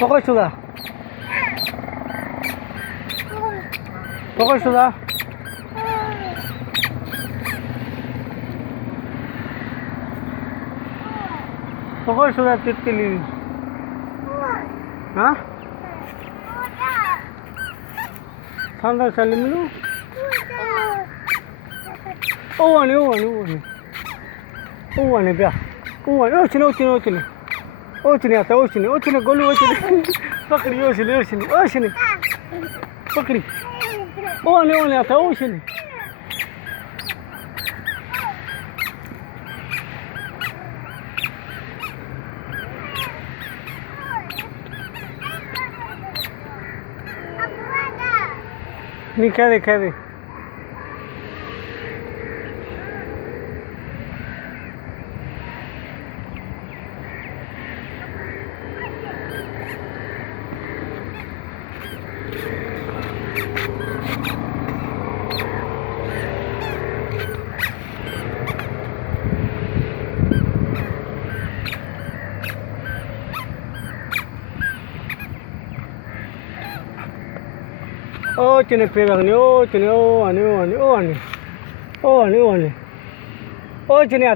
पकड़ सुधा पकड़ सुधा पकड़ सुधा तितली हाँ सांगा चालली मिळू ओवाने ओवाने ओवाने ओवाने ब्या ओवाने ओचने ओचने ओचने ओचने आता ओचने ओचने गोलू ओचने पकड़ी ओचने ओचने ओचने पकड़ी ओवाने ओवाने आता ओचने नहीं कह दे कह दे ô trên này phía bằng ô trên này ô anh ô anh ô anh ô anh ô anh ô trên này à